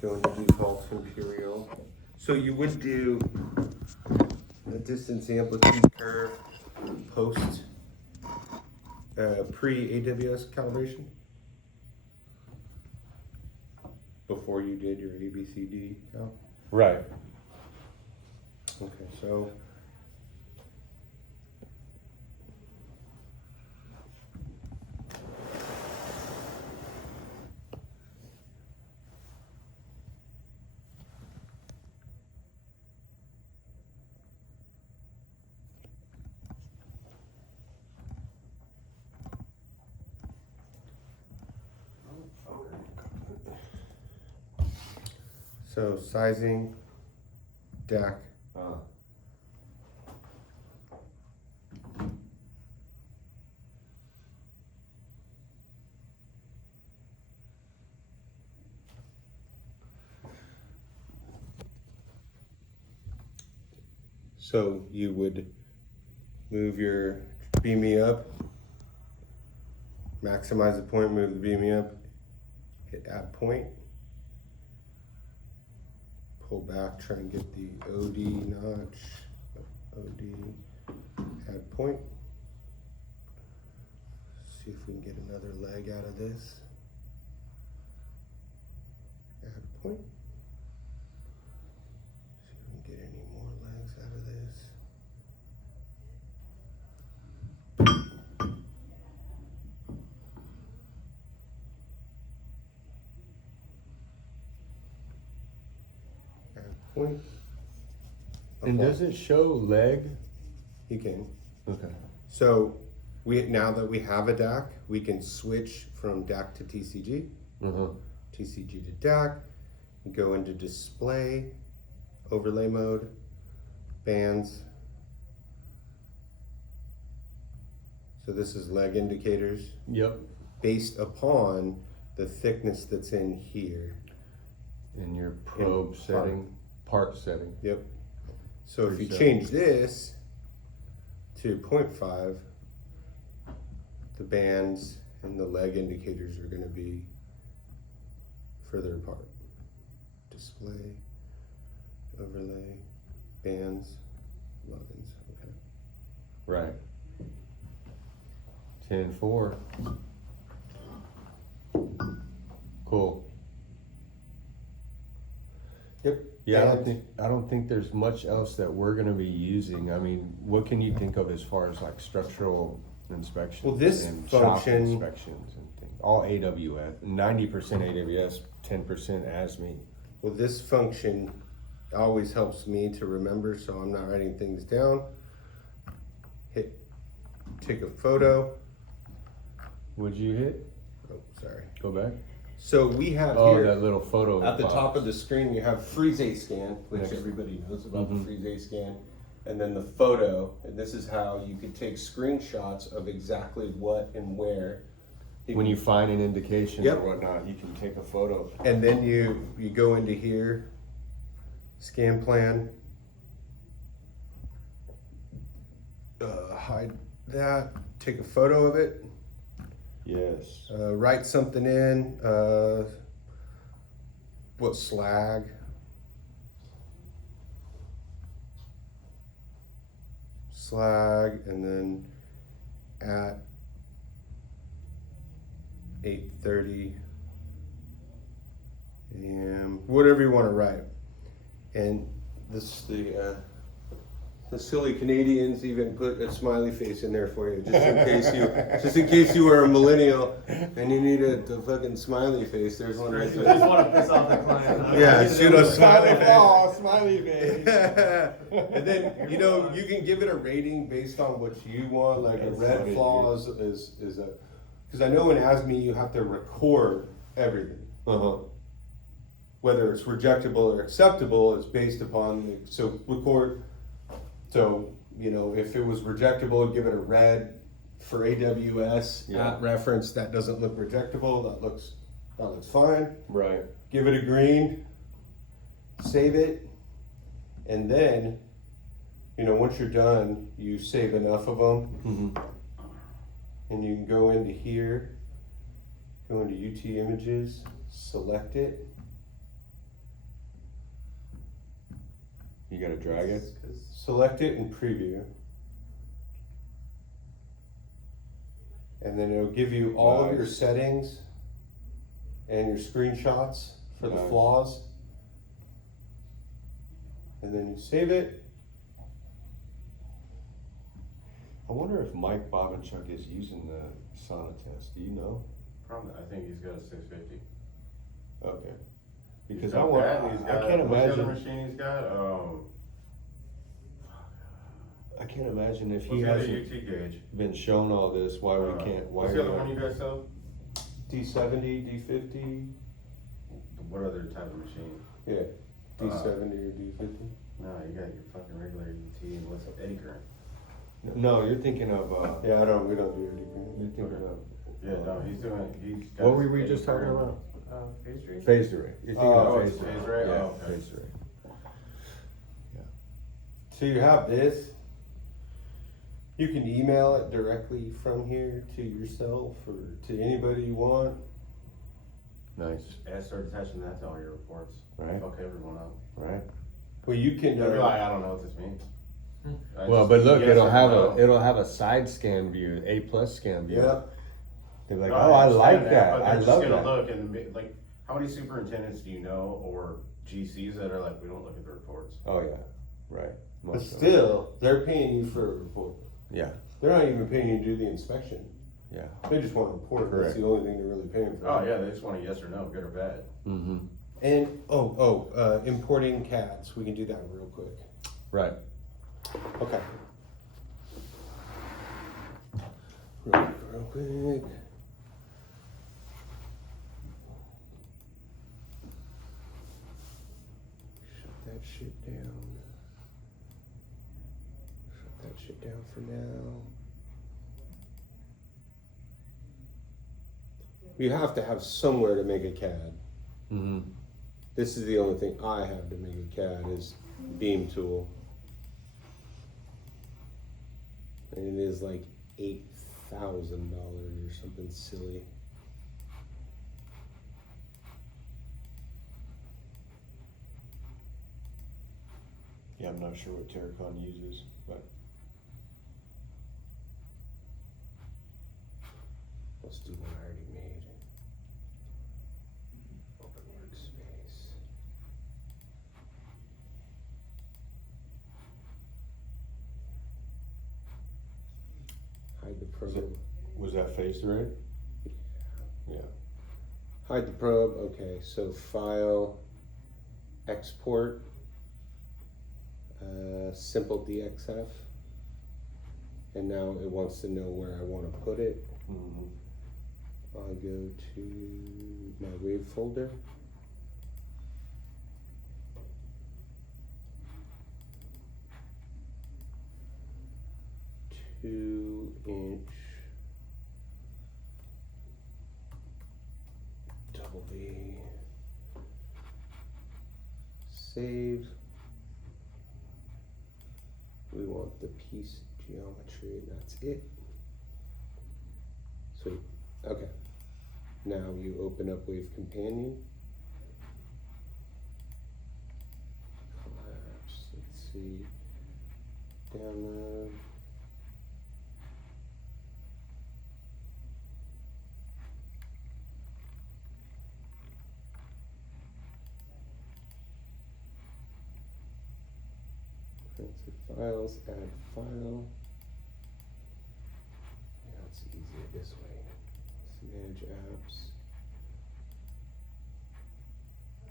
Go into default imperial. So you would do a distance amplitude curve post pre-AWS calibration before you did your ABCD count? Right. Okay, so sizing, DAC. So you would move your beam me up, maximize the point, move the beam me up, hit add point, pull back, try and get the OD notch, OD, add point. See if we can get another leg out of this. Add point. See if we can get any more legs out of this. Add point. And does it show leg? You can. Okay. So now that we have a DAC, we can switch from DAC to TCG, TCG to DAC. We go into display, overlay mode, bands. So this is leg indicators. Yep. Based upon the thickness that's in here. In your probe setting, part setting. Yep. So if you change this to 0.5, the bands and the leg indicators are going to be further apart. Display, overlay, bands, lines. Okay. Right. 10-4. Cool. Yep. Yeah, I don't think there's much else that we're going to be using. I mean, what can you think of as far as like structural inspections? Well, this and function, shop inspections and things. All AWS, 90% AWS, 10% ASME. well, this function always helps me to remember, so I'm not writing things down. Take a photo. Would you hit? Oh, sorry. Go back. So we have Oh, here that little photo at the box. top of the screen, you have freeze scan, which Next. everybody knows about the freeze scan, and then the photo. And this is how you could take screenshots of exactly what and where. When you find an indication Yep. or whatnot, you can take a photo. And then you go into here, scan plan, hide that, take a photo of it, Yes. write something in, what slag, and then at 8:30 a.m. whatever you want to write. And this the silly Canadians even put a smiley face in there for you, just in case you were a millennial and you needed the fucking smiley face. There's one right You there. just want to piss off the client. Yeah, shoot a smiley face. Oh, smiley face. And then you can give it a rating based on what you want. Like a red funny, flaw is a, because I know in ASME you have to record everything. Whether it's rejectable or acceptable is based upon record. So if it was rejectable, give it a red. For AWS at reference, that doesn't look rejectable. That looks fine. Right. Give it a green. Save it, and then once you're done, you save enough of them, and you can go into here, go into UT images, select it, You gotta drag it? Select it and preview. And then it'll give you all of your Nice. settings and your screenshots for the Nice. flaws. And then you save it. I wonder if Mike Bobanchuk is using the Sonatest. Do you know? Probably, I think he's got a 650. Okay. He's Because got I want. that, and he's got, I can't what's the other imagine. machine he's got? I can't imagine if What's he the other hasn't UT gauge? been shown all this. Why we can't? Why What's the other we one you guys sell? D70, D50. What other type of machine? Yeah. D70 or D50. No, you got your fucking regular UT and what's an acre? No, you're thinking of. Yeah, we don't do it. You're thinking of. Yeah, no, he's got What were his we just acre. talking about? Phase tree. Phased array. You're thinking Oh, of it's phased array. phased array? Yeah, Oh, okay. phased array. So you have this. You can email it directly from here to yourself or to anybody you want. Nice. Yeah, start attaching that to all your reports. Right. Fuck everyone up. Right. Well, you can. They'll be like, I don't know what this means. Well, but look, yes it'll or have no. it'll have a side scan view, A+ scan view. Yeah. They're like, No, oh, I understand like that. but I they're love just gonna that. look and like, how many superintendents do you know or GCs that are like, we don't look at the reports? Oh yeah, right. But Most of them. still, they're paying you for a report. Yeah, They're not even paying you to do the inspection. yeah. They just want a report. Correct. That's the only thing they're really paying for. Oh yeah, they just want a yes or no, good or bad. Mm-hmm. And importing CADs. We can do that real quick. Right. Okay. Real quick. Shut that shit down. Shut that shit down for now. You have to have somewhere to make a CAD. Mm-hmm. This is the only thing I have to make a CAD is Beam Tool. And it is like $8,000 or something silly. Yeah, I'm not sure what Terracon uses, but Let's do one I already made. Open workspace. Hide the probe. was that phased array? Yeah. Hide the probe. Okay, so file, export, simple DXF. And now it wants to know where I want to put it. Mm-hmm. I'll go to my wave folder. Two-inch double V. Save. We want the piece geometry, and that's it. Sweet. Okay. Now you open up Wave Companion. Collapse. Let's see. Download. Transfer files, add file. Yeah, it's easier this way. Let's manage apps.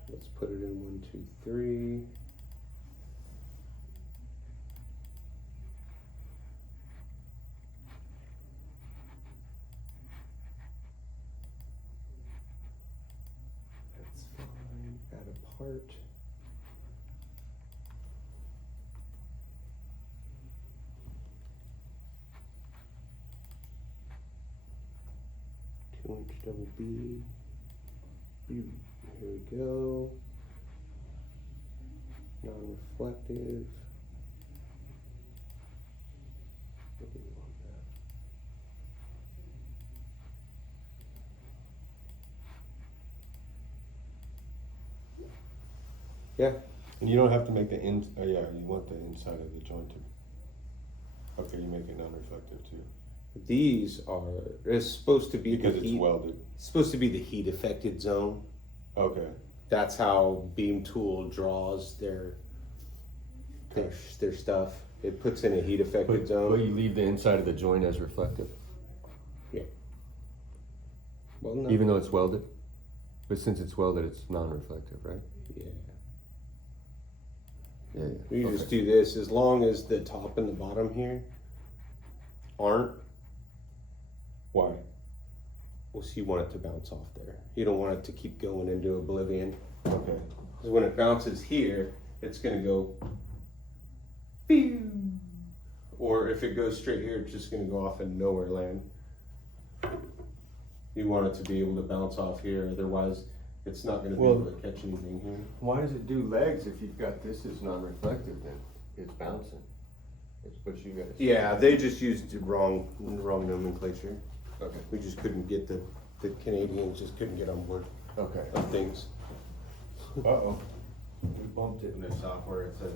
Let's put it in 1, 2, 3. That's fine. Add a part. Two-inch double B. Here we go. Non-reflective. What do we want now? Yeah. And you don't have to make the oh yeah, you want the inside of the joint to, okay, you make it non-reflective too. These are, it's supposed to be Because the it's heat, welded. it's supposed to be the heat affected zone. Okay. That's how Beam Tool draws their stuff. It puts in a heat affected But zone. you leave the inside of the joint as reflective, Yeah. Well, no. even though it's welded? But since it's welded, it's non-reflective, right? Yeah. Yeah, yeah. You just do this as long as the top and the bottom here aren't. Why? Well, so you want it to bounce off there. You don't want it to keep going into oblivion. Okay. Because when it bounces here, it's gonna go. Pew! Or if it goes straight here, it's just gonna go off in nowhere land. You want it to be able to bounce off here, otherwise it's not gonna be Well- able to catch anything here. Why does it do legs if you've got this as non-reflective then? It's bouncing. It's what you guys. Yeah, they just used the wrong nomenclature. Okay. We just couldn't get the Canadians just couldn't get on board Okay. of things. Uh-oh. We bumped it. In the software, it says,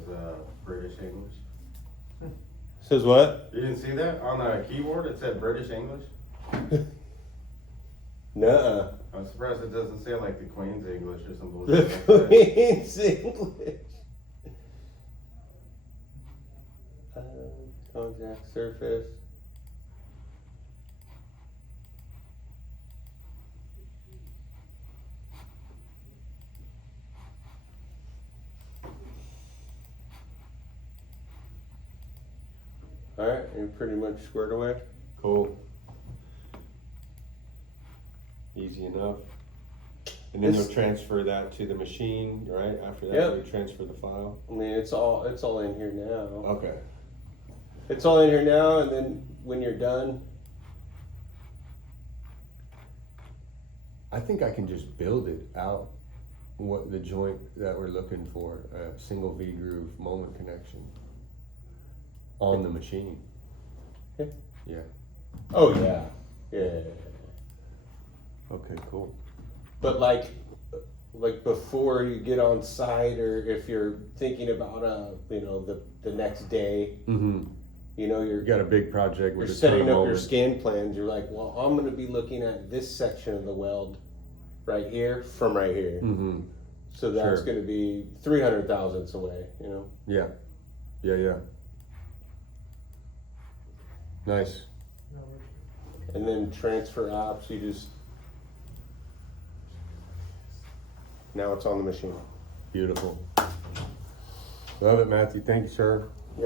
British English. Says what? You didn't see that? On the keyboard, it said British English. Nuh-uh. I'm surprised it doesn't say like the Queen's English or something. The like that. Queen's English. Contact surface. All right, you're pretty much squared away. Cool. Easy enough. And then This- you'll transfer that to the machine, right? After that, Yep. you transfer the file. I mean, it's all in here now. Okay. It's all in here now, and then when you're done, I think I can just build it out. What the joint that we're looking for, a single V groove moment connection on the machine. Yeah. Yeah. oh yeah, yeah. Okay, cool. But like before you get on site, or if you're thinking about the next day, Mm-hmm. you're You got a big project you're with a ton setting of up your moments. scan plans. You're like, well, I'm going to be looking at this section of the weld right here from right here. Mm-hmm. So that's Sure. going to be 300 thousandths away. Yeah. Yeah, yeah. Nice. And then transfer apps. You just now it's on the machine. Beautiful. Love it, Matthew. Thank you, sir.